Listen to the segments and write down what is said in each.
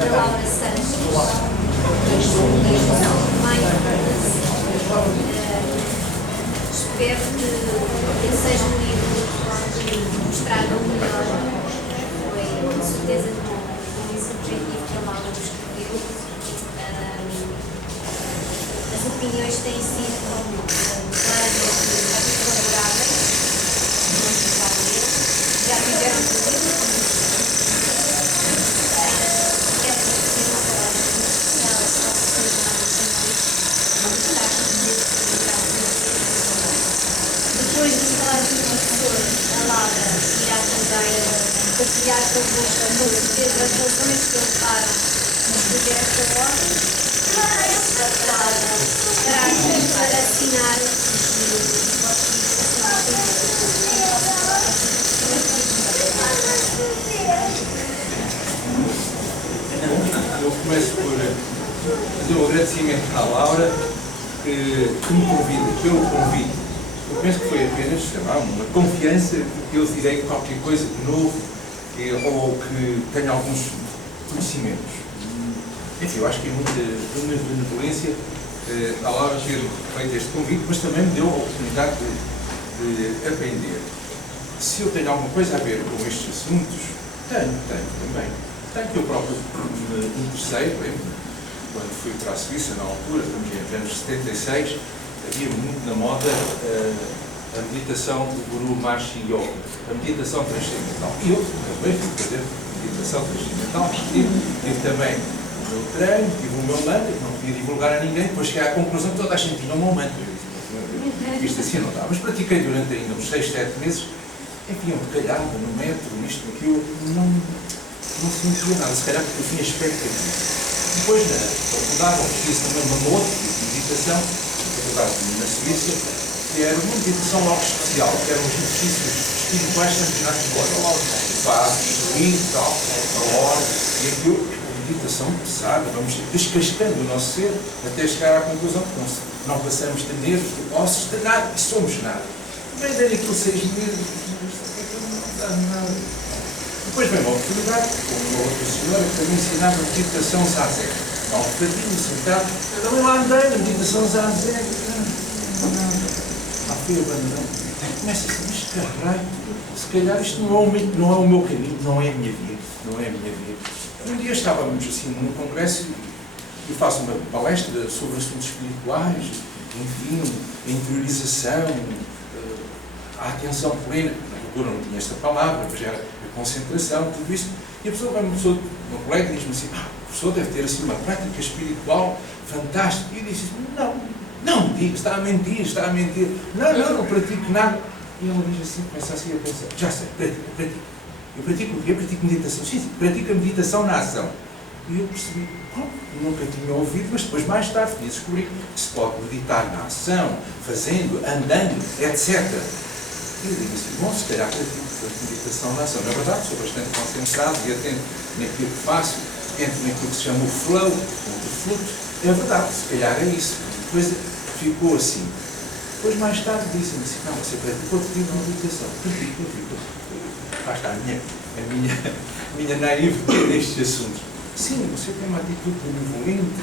da Laura Santos, da Educação Mindfulness. Espero que seja um livro que nos traga o melhor. Foi, com certeza, com esse objetivo que a Laura nos escreveu. As opiniões têm sido claramente favoráveis. Já tivemos o livro. Depois de falar com o professor, a Laura irá também partilhar convosco, com certeza, as razões que ele para escrever esta obra. Estará aqui para assinar. Eu começo por fazer um agradecimento à Laura que me convida, pelo convite. Eu penso que foi apenas uma confiança que eu direi qualquer coisa de novo ou que tenha alguns conhecimentos. Enfim, eu acho que é muita benevolência a Laura ter feito este convite, mas também me deu a oportunidade de aprender. Se eu tenho alguma coisa a ver com estes assuntos, tenho também. Tanto que eu próprio me interessei, quando fui para a Suíça, na altura, estamos nos anos 76, havia muito na moda a meditação do Guru Maharishi Yoga, a meditação transcendental. E eu também fui fazer meditação transcendental, tive também o meu treino, tive o meu mantra, que não podia divulgar a ninguém, depois cheguei à conclusão que toda a gente tinha o meu mantra. Isto assim não dá, mas pratiquei durante ainda uns 6, 7 meses, enfim, eu calhava no metro, nisto, naquilo, não sentia nada, se calhar porque eu tinha expectativa. Depois, na faculdade, eu fiz também uma outra meditação, na faculdade na Suíça, que era uma meditação logo especial, que eram os exercícios espirituais sancionados por hora. Fazes, sorriso e tal, a hora, e aquilo, a meditação pesada, vamos descascando o nosso ser, até chegar à conclusão que não passamos de nervos, de ossos, de nada, e somos nada. Bem, daí aquilo 6 meses, não dá nada. Depois veio uma oportunidade, com uma outra senhora que também ensinava a meditação zazen. Há um bocadinho sentado, eu também lá andei na meditação zazen. Lá fui abandonando. Começa a dizer, mas caralho, se calhar isto não é o meu caminho, não é a minha vida, não é a minha vida. Um dia estávamos assim num congresso e faço uma palestra sobre assuntos espirituais, enfim, a interiorização, a atenção plena. Na altura não tinha esta palavra, mas era concentração, tudo isso, e a pessoa vai uma colega e diz-me assim, o professor deve ter assim uma prática espiritual fantástica, e eu disse, não digo, está a mentir, não pratico nada, e ela diz assim, começa assim a pensar, já sei, pratico, eu pratico o quê? Eu pratico meditação, sim, pratico a meditação na ação, e eu percebi, nunca tinha ouvido, mas depois mais tarde fui descobrir que se pode meditar na ação, fazendo, andando, etc. E eu digo assim, bom, se calhar pratico meditação na ação. Na verdade, sou bastante concentrado e atento naquilo que faço, entro naquilo que se chama o flow, o fluxo. É verdade, se calhar é isso. Depois ficou assim. Depois, mais tarde, dizem-me assim, não, você pratica outro tipo de meditação. Pratico. Lá está a minha naivete nestes assuntos. Sim, você tem uma atitude benevolente,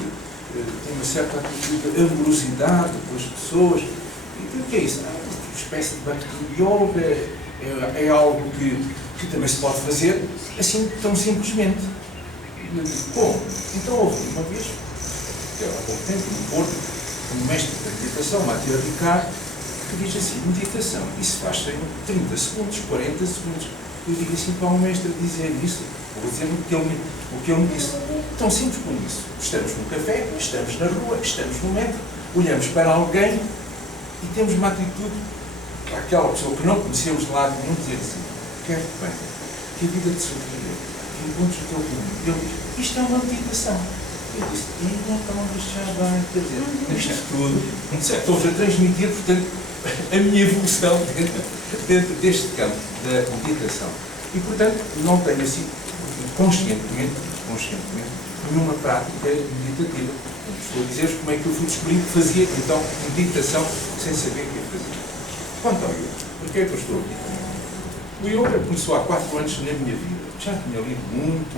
tem uma certa atitude de amorosidade pelas pessoas. E o que é isso? Uma espécie de Bhakti Yoga. É algo que também se pode fazer assim tão simplesmente. E eu digo, como? Então houve uma vez, há pouco tempo, no Porto, um mestre da meditação, Matteo Ricard, que diz assim, meditação, isso faz em 30 segundos, 40 segundos. Eu digo assim, para um mestre dizer isso, vou dizer o que ele me disse. Tão simples como isso. Estamos num café, estamos na rua, estamos no metro, olhamos para alguém e temos uma atitude para aquela pessoa que não conhecemos de lado nenhum, dizer assim, quero-te bem, que a vida te surpreenda, que encontres o teu caminho. Ele diz, isto é uma meditação. Eu disse, então deixar bem, quer dizer, isto tudo, estou-vos a transmitir, portanto, a minha evolução dentro deste campo da meditação. E, portanto, não tenho assim, conscientemente, nenhuma prática meditativa. Estou a dizer-vos como é que eu fui descobrir que fazia, então, meditação sem saber o que ia fazer. Quanto ao yoga, porquê é que eu estou aqui também? O yoga começou há 4 anos na minha vida. Já tinha lido muito,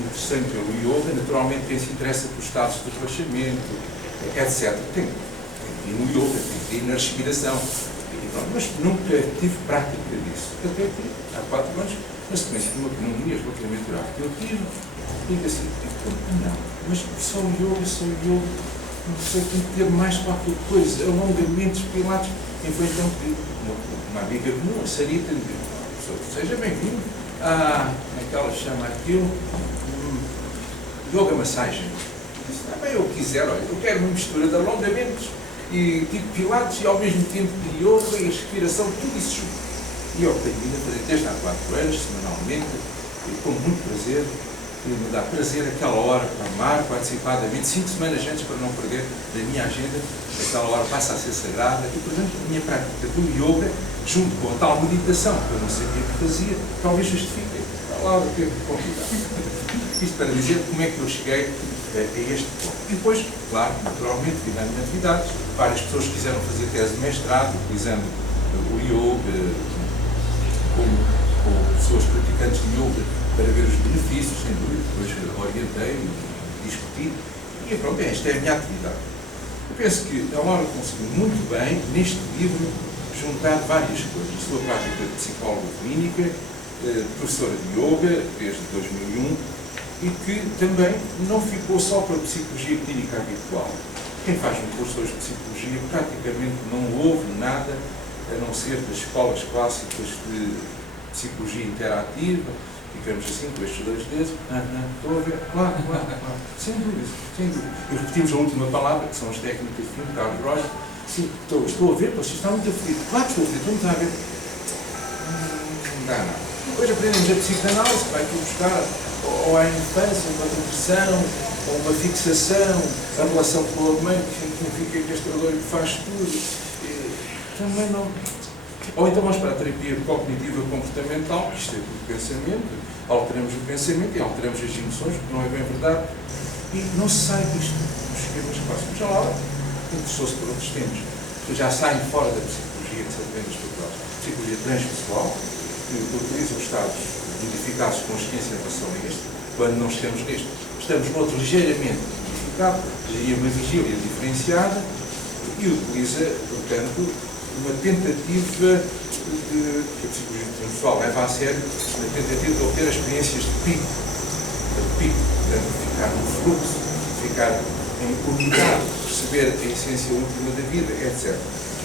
interessante pelo yoga, naturalmente quem se interessa por estados de relaxamento, etc. Tem que ir no yoga, tem que ir na respiração. Mas nunca tive prática disso. Até que, há 4 anos, na sequência de uma pneumonia relativamente grave que eu tive, digo assim, não, mas só o yoga, não sei, tem que ter mais qualquer coisa, alongamentos, pilates. E foi então que uma amiga comum, a Sarita, me disse, seja bem-vindo como é que ela chama aquilo? Yoga massagem. Eu disse, bem, eu quiser, olha, eu quero uma mistura de alongamentos e tipo pilates e ao mesmo tempo de yoga e respiração, tudo isso junto. E eu tenho vindo a fazer desde há 4 anos, semanalmente, e com muito prazer, e me dá prazer aquela hora para marco antecipadamente, 5 semanas antes, para não perder da minha agenda, aquela hora passa a ser sagrada, e portanto a minha prática do yoga, junto com a tal meditação, que eu não sabia que fazia, talvez justifique a Laura ter convidado. Isto para dizer como é que eu cheguei a este ponto. E depois, claro, naturalmente, tivemos atividades, várias pessoas quiseram fazer tese de mestrado, utilizando o yoga, com pessoas praticantes de yoga, para ver os benefícios, sem dúvida, depois orientei e discuti, e pronto, esta é a minha atividade. Eu penso que a Laura conseguiu muito bem, neste livro, juntar várias coisas. Sua prática de psicóloga clínica, professora de yoga, desde 2001, e que também não ficou só para a psicologia clínica habitual. Quem faz um curso hoje de psicologia praticamente não ouve nada a não ser das escolas clássicas de psicologia interativa, ficamos assim com estes 2 dedos, estou a ver, claro, sem dúvida, sem dúvida. E repetimos a última palavra, que são as técnicas de filme, Carlos Rocha, sim, estou a ver, você está muito aflito, claro que estou aflito, não está a ver, não dá nada. Depois aprendemos a psicanálise, que vai aqui buscar ou à infância, uma depressão, ou uma fixação, a relação com a mãe, que significa que este adulto faz tudo. Também não. Ou então vamos para a terapia cognitiva comportamental, que isto é tudo pensamento, alteramos o pensamento e alteramos as emoções, que não é bem verdade, e não se sai disto nos esquemas clássicos. Já lá interessou-se por outros temas, que já saem fora da psicologia que se aprende nas faculdades. Psicologia transpessoal, que utiliza os estados modificados de consciência em relação a este, quando não estamos neste. Estamos noutro ligeiramente modificado, seria uma vigília diferenciada, e utiliza, portanto, uma tentativa de, que a psicologia transpessoal leva a sério, uma tentativa de obter as experiências de pico, portanto, ficar no fluxo, ficar em unidade, perceber a essência última da vida, etc.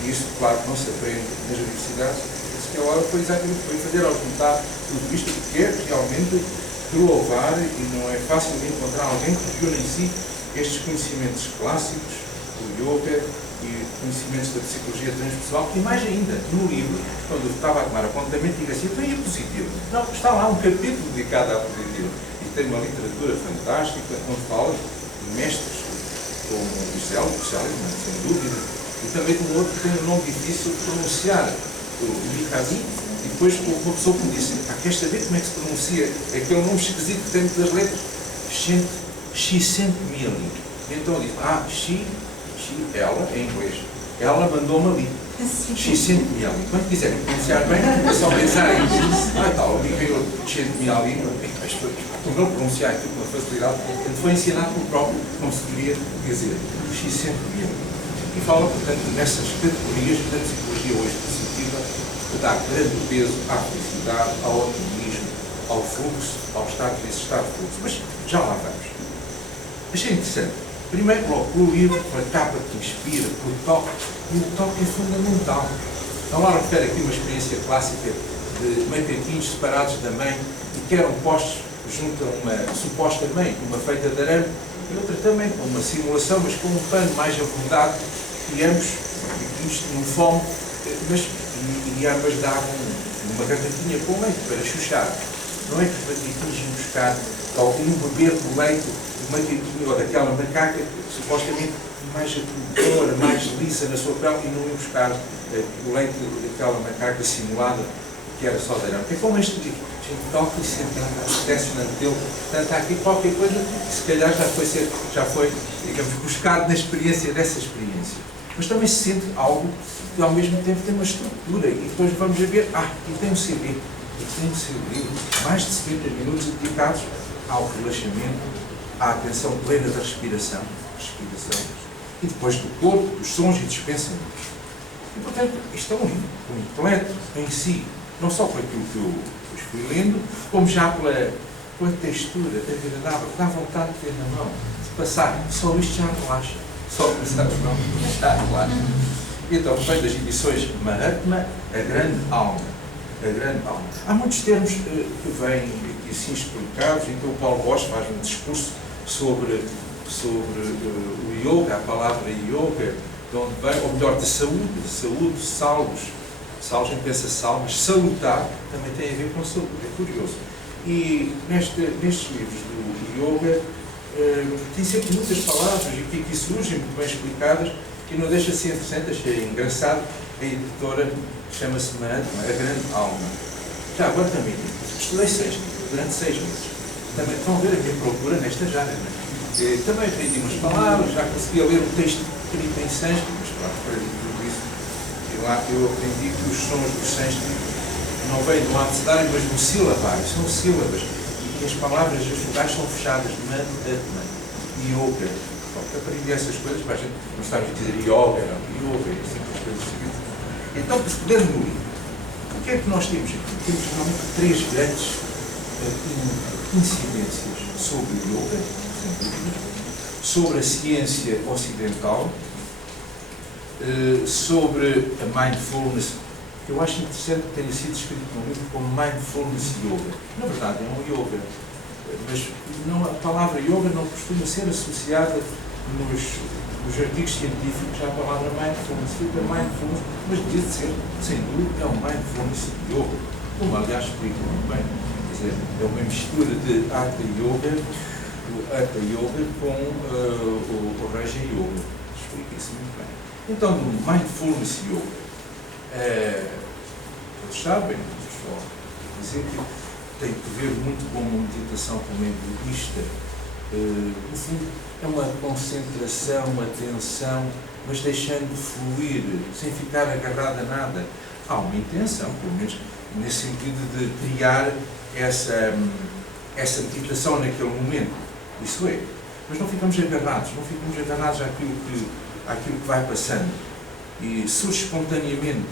E isso, claro, não se aprende nas universidades. Que a hora foi exatamente fazer ao juntar tudo isto, que é realmente de louvar, e não é fácil de encontrar alguém que reúne em si estes conhecimentos clássicos do yoga e conhecimentos da psicologia transpessoal, e mais ainda, no livro, quando eu estava a tomar apontamento, digo assim, então e a positiva? Não, está lá um capítulo dedicado à positiva, e tem uma literatura fantástica, onde fala de mestres como o Gisele, sem dúvida, e também de um outro que tem um nome difícil de pronunciar, o Mikadi, e depois uma pessoa que me disse, queres saber como é que se pronuncia aquele nome esquisito que tem muitas letras? Csikszentmihalyi. Então eu disse, ela, em inglês, ela mandou-me ali. Csikszentmihalyi. Quando quiserem pronunciar bem, é só pensar em tal, Mikhail Csikszentmihalyi, para não pronunciar aquilo com facilidade, ele foi ensinado pelo próprio, como se deveria dizer, Csikszentmihalyi. E fala, portanto, nessas categorias da psicologia hoje positiva, que dá grande peso à felicidade, ao otimismo, ao fluxo, ao estado desse estado de fluxo. Mas já lá vamos. Achei interessante. Primeiro, logo, o livro, a capa que inspira, o toque, e o toque é fundamental. A Laura refere aqui uma experiência clássica de macaquinhos separados da mãe e que eram postos junto a uma suposta mãe, uma feita de arame, e outra também com uma simulação, mas com um pano mais avultado, e ambos, isto no fome, mas ambas davam uma garrafinha com leite para chuchar. Não é que os macaquinhos iam buscar, ou iam beber do leite do macaquinho ou daquela macaca, supostamente mais acolhedora, mais lisa na sua pele, e não iam buscar o leite daquela macaca simulada, que era só de arame. É como este livro. A gente toca e sente acontece na dele. Portanto, há aqui qualquer coisa que se calhar já foi, digamos, buscado na experiência dessa experiência. Mas também se sente algo que ao mesmo tempo tem uma estrutura, e depois vamos a ver, e tem um CD, mais de 70 minutos dedicados ao relaxamento, à atenção plena da respiração, e depois do corpo, dos sons e dos pensamentos. E, portanto, isto é um livro completo em si, não só por aquilo que eu fui lendo, como já pela textura agradável, que dá vontade de ter na mão, de passar. Só isto já relaxa. Só pensar na mão já relaxa. Então, vem das edições Mahatma, a grande alma. A grande alma. Há muitos termos que vêm aqui assim explicados, então o Paulo Bosch faz um discurso sobre o yoga, a palavra yoga, de onde vem, ou melhor, de saúde, salvos, nem pensa sal, mas salutar também tem a ver com saúde, é curioso. E nestes livros do yoga tem sempre muitas palavras e que aqui surgem muito bem explicadas e não deixa de ser interessante, achei engraçado, a editora chama-se Mahatma, a grande alma. Já agora também estudei durante 6 meses. Também estão a ver a minha procura nestas áreas, não é? Também aprendi umas palavras, já conseguia ler um texto escrito em sânscrito, mas pronto, para tudo isso. E lá eu aprendi que os sons do sânscrito não vêm do abecedário, mas do silabário, são sílabas. E as palavras, as vogais são fechadas, Mahatma, yoga. Pronto, aprendi essas coisas, para a gente não sabe dizer yoga, não, yoga, assim, as coisas seguintes. Então, pegando no livro, o que é que nós temos aqui? Temos realmente 3 grandes incidências sobre o yoga, sobre a ciência ocidental, sobre a mindfulness, que eu acho interessante que tenha sido escrito no livro como mindfulness yoga. Na verdade é um yoga, mas não, a palavra yoga não costuma ser associada nos artigos científicos à palavra mindfulness. Fica mindfulness, mas devia ser, sem dúvida, é um mindfulness yoga, como aliás explica muito bem. Quer dizer, é uma mistura de Hatha Yoga, com o Raja Yoga. Explica isso muito bem. Então, no Mindfulness Yoga, todos sabem, só dizer que tem que ver muito com uma meditação também budista. No fundo, é uma concentração, uma atenção, mas deixando fluir, sem ficar agarrado a nada. Há uma intenção, pelo menos nesse sentido de criar essa meditação naquele momento. Isso é. Mas não ficamos agarrados àquilo que vai passando. E surge espontaneamente.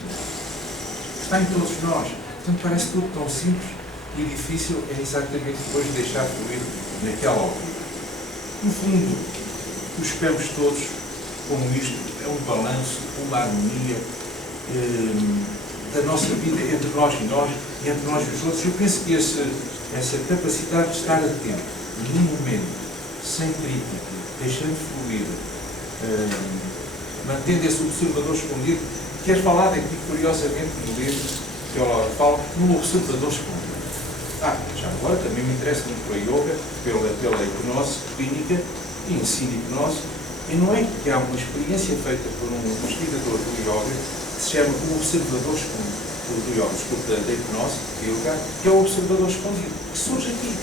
Está em todos nós. Portanto, parece tudo tão simples e difícil, é exatamente depois de deixar fluir naquela altura. No fundo, os espelhos todos, como isto, é um balanço, uma harmonia da nossa vida entre nós e nós, e entre nós e os outros. Eu penso que essa capacidade de estar atento, num momento, sem crítica, deixando fluir, mantendo esse observador escondido, que é falado aqui, curiosamente, no livro, que eu falo, no observador escondido. Já agora também me interessa muito pela yoga, pela hipnose clínica e ensino hipnose, e não é que há uma experiência feita por um investigador do yoga que se chama o observador escondido, do yoga, da hipnose, do yoga, que é o observador escondido, que surge aqui.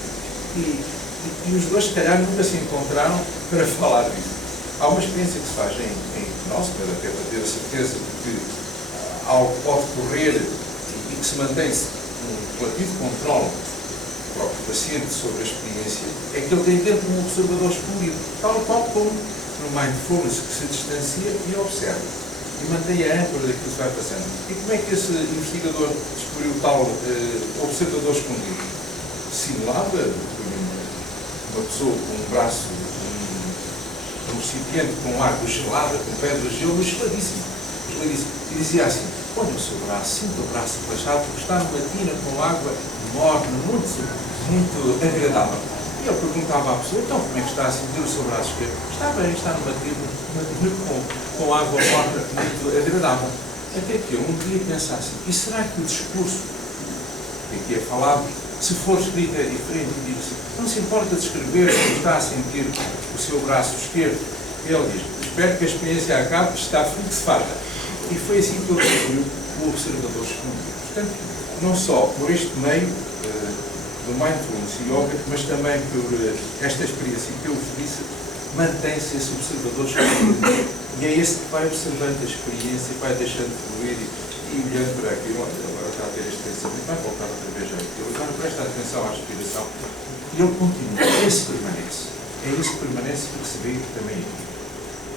E os dois, se calhar, nunca se encontraram para falar disso. Há uma experiência que se faz em hipnose, para ter a certeza de que algo pode correr e que se mantém-se um relativo controle do próprio paciente sobre a experiência, é que ele tem dentro um observador escondido, tal qual como no mindfulness, que se distancia e observa, e mantém a âncora daquilo que se vai passando. E como é que esse investigador descobriu o tal observador escondido? Simulava uma pessoa com um braço, um recipiente com água gelada, com pedras de gelo, geladíssimo. E dizia assim: olha o seu braço, sinta o braço relaxado, porque está numa tina com água morna, muito agradável. E ele perguntava à pessoa: então, como é que está a sentir o seu braço esquerdo? Está bem, está numa tina com água morna, muito agradável. Até que eu um dia pensasse: e será que o discurso que aqui é falado, se for escrito, é diferente? E diz: não se importa de escrever como está a sentir o seu braço esquerdo. Ele diz: espero que a experiência acabe, está fixada. E foi assim que eu descobri o observador escondido. Portanto, não só por este meio do Mindfulness Yoga, mas também por esta experiência que eu vos disse, mantém-se esse observador escondido. E é esse que vai observando a experiência, vai deixando fluir e olhando para aquilo. Agora volta a ter este pensamento, vai voltar outra vez a aquilo. Agora presta atenção à respiração e ele continua. Esse permanece. É isso que permanece e que se vê também aqui.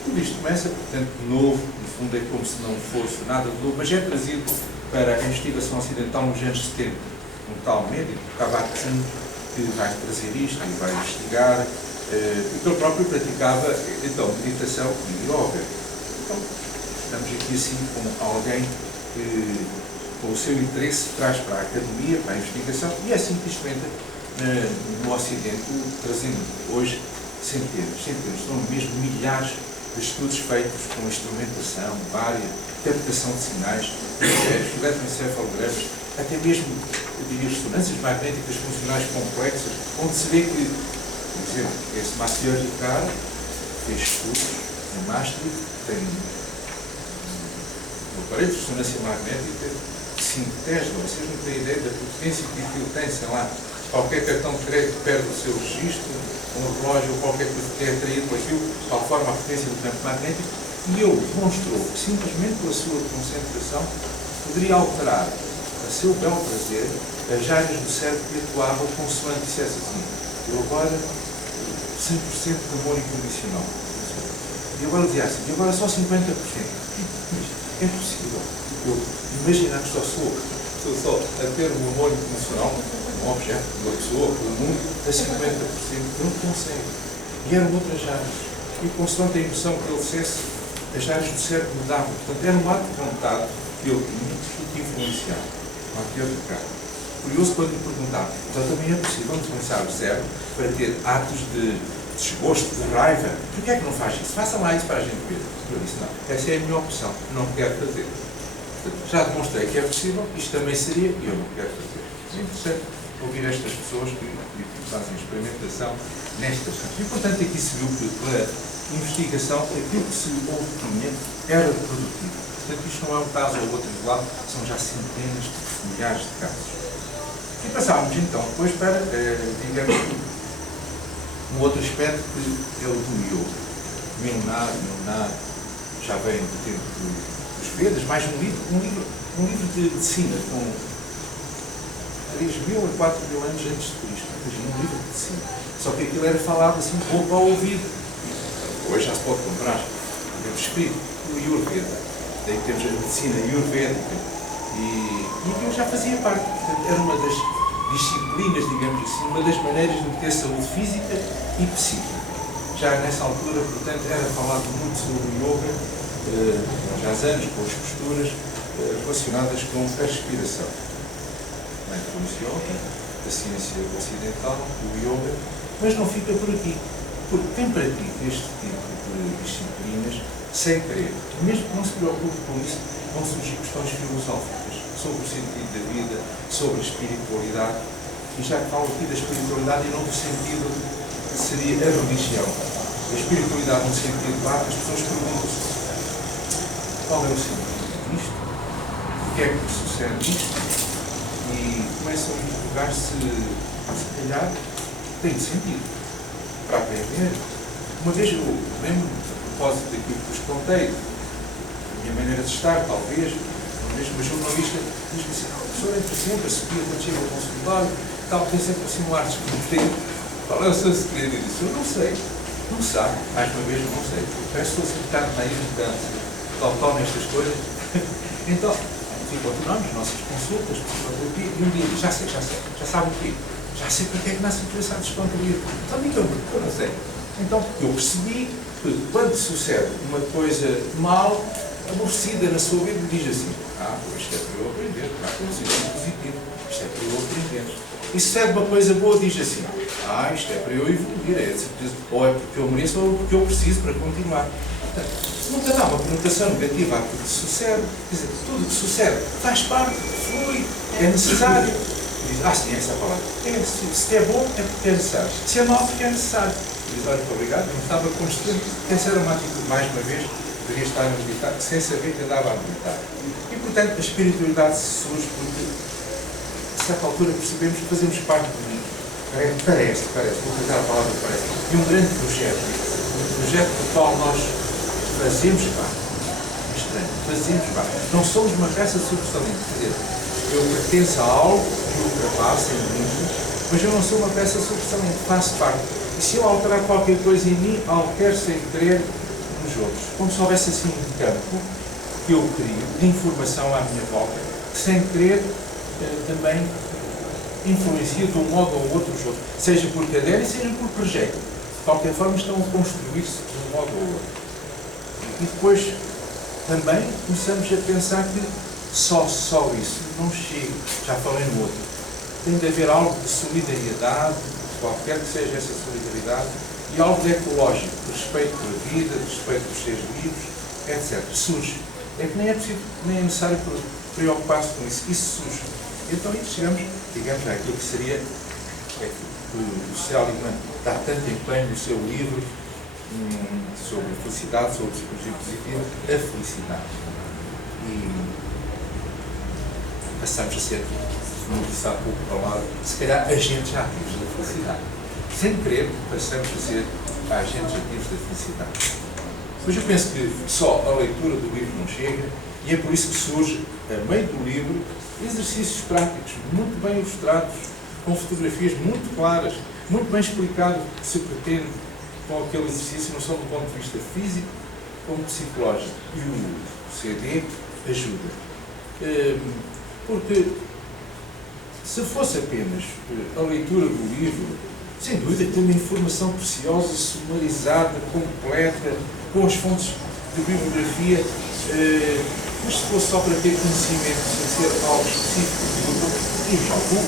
Tudo isto começa, portanto, de novo, no fundo é como se não fosse nada de novo, mas é trazido para a investigação ocidental nos anos 70. Um tal médico, Kabat-Zinn, que vai trazer isto e vai investigar, porque ele próprio praticava, então, meditação e yoga. Então, estamos aqui assim com alguém que, com o seu interesse, traz para a academia, para a investigação, e é assim que isto entra no Ocidente, trazendo hoje centenas, são mesmo milhares de estudos feitos com instrumentação, vária, captação de sinais, eletroencefalogramas, até mesmo, eu diria, ressonâncias magnéticas funcionais complexas, onde se vê que, por exemplo, esse Mathieu Ricard fez estudos em Maastricht, tem um aparelho de ressonância magnética de 5 Tesla. Vocês não têm ideia da potência que aquilo tem, sei lá, qualquer cartão de crédito perde o seu registro, um relógio ou qualquer coisa que é atraído por aquilo, de tal forma a potência do campo magnético, e ele demonstrou que simplesmente pela sua concentração poderia alterar a seu bel prazer as áreas do cérebro que atuavam consoante dissesse assim: eu agora 100% de amor incondicional. E agora dizia assim, e agora só 50%. Mas é possível eu imaginar que estou só a ter um amor incondicional, um objeto, uma pessoa, um mundo, a 50%, eu não consigo. E eram outras áreas. E consoante a emoção que ele dissesse, as áreas do cérebro mudavam. Portanto, era um ato de vontade que ele tinha e que influenciava. Curioso quando lhe perguntava, então também é possível começar o cérebro para ter atos de desgosto, de raiva. Por que é que não faz isso? Faça lá isso para a gente ver. Eu disse, não, essa é a minha opção, não quero fazer. Portanto, já demonstrei que é possível, isto também seria, e eu não quero fazer. É interessante ouvir estas pessoas que fazem experimentação nestas coisas. E, portanto, aqui se viu que pela investigação, aquilo que se obtinha era produtivo. Portanto, isto não é um caso ou outro isolado, são já centenas de milhares de casos. E passávamos então depois para, digamos, um outro aspecto que é o do yoga. Milenar, já vem do tempo dos Vedas, mais um livro de medicina com 3.000 a 4.000 anos antes de Cristo. Um livro de medicina. Só que aquilo era falado assim pouco ao ouvido. Hoje já se pode comprar. É escrito o Ayurveda. Daí temos a medicina ayurvédica. E eu já fazia parte. Portanto, era uma das disciplinas, digamos assim, uma das maneiras de ter saúde física e psíquica. Já nessa altura, portanto, era falado muito sobre o yoga, já há anos, com as posturas relacionadas com a respiração. Mindfulness Yoga, da ciência ocidental, o yoga, mas não fica por aqui. Porque quem pratica este tipo de disciplinas, sem querer, mesmo que não se preocupe com isso, vão surgir questões filosóficas sobre o sentido da vida, sobre a espiritualidade, e já falo aqui da espiritualidade e não do sentido que seria a religião. A espiritualidade no sentido lato, as pessoas perguntam-se qual é o sentido disto, o que é que sucede nisto, e começam a interrogar se calhar tem sentido para aprender. Uma vez eu lembro, a propósito daquilo que vos contei, a minha maneira de estar, talvez, uma jornalista diz-me assim: o professor entra sempre a subir, quando chega ao consultório, tal, tem sempre assim um ar desconhecido. Qual é o seu segredo? Eu disse: eu não sei, não sabe, mais uma vez não sei. Parece que estou sempre estar na irritância, tal nestas coisas. Então, continuamos as nossas consultas, e um dia, já sabe o quê? Já sei para que é que nasce a doença descontraída. Então, diga-me, eu não sei. Então, eu percebi que quando sucede uma coisa mal, aborrecida na sua vida, diz assim: isto é para eu aprender, não é positivo, isto é para eu aprender. E se sucede uma coisa boa, diz assim: isto é para eu evoluir, é de certeza, ou é porque eu mereço ou porque eu preciso para continuar. Portanto, nunca dá uma conotação negativa àquilo que sucede. Quer dizer, tudo o que sucede faz parte, flui, é necessário. Diz: sim, essa é a palavra. Se é bom, é porque é necessário. Se é mau, porque é necessário. Diz: olha, muito obrigado, não estava construindo. Essa era uma atitude, mais uma vez, poderia estar a meditar, sem saber que andava a meditar. E, portanto, a espiritualidade surge porque, a certa altura, percebemos que fazemos parte de um, parece, vou utilizar a palavra parece, de um grande projeto do qual nós fazemos parte. Estranho, fazemos parte. Não somos uma peça sobressalente. Quer dizer, eu pertenço a algo que ultrapassa em mim, mas eu não sou uma peça sobressalente, faço parte. E se eu alterar qualquer coisa em mim, altero sem querer nos outros. Como se houvesse assim um campo que eu crio de informação à minha volta, que sem querer também influencia de um modo ou outro os outros, seja porque aderem, seja porque rejeitam. De qualquer forma estão a construir-se de um modo ou outro. E depois também começamos a pensar que só isso não chega. Já falei no outro. Tem de haver algo de solidariedade, qualquer que seja essa solidariedade, e algo de ecológico, de respeito pela vida, de respeito pelos seres vivos, etc. Surge. É que nem é preciso, nem é necessário preocupar-se com isso. Isso surge. Então aí chegamos, digamos, àquilo que seria o Seligman dá tanto empenho no seu livro sobre a felicidade, sobre a psicologia positiva, a felicidade. E passamos a ser, como disse há pouco ao lado, se calhar agentes ativos da felicidade. Sem querer, passamos a ser agentes ativos da felicidade. Mas eu penso que só a leitura do livro não chega, e é por isso que surge, a meio do livro, exercícios práticos, muito bem ilustrados, com fotografias muito claras, muito bem explicado o que se pretende com aquele exercício, não só do ponto de vista físico, como psicológico. E o CD ajuda. Porque se fosse apenas a leitura do livro, sem dúvida tem uma informação preciosa, sumarizada, completa, com as fontes de bibliografia, mas se fosse só para ter conhecimento, sem ser algo específico, e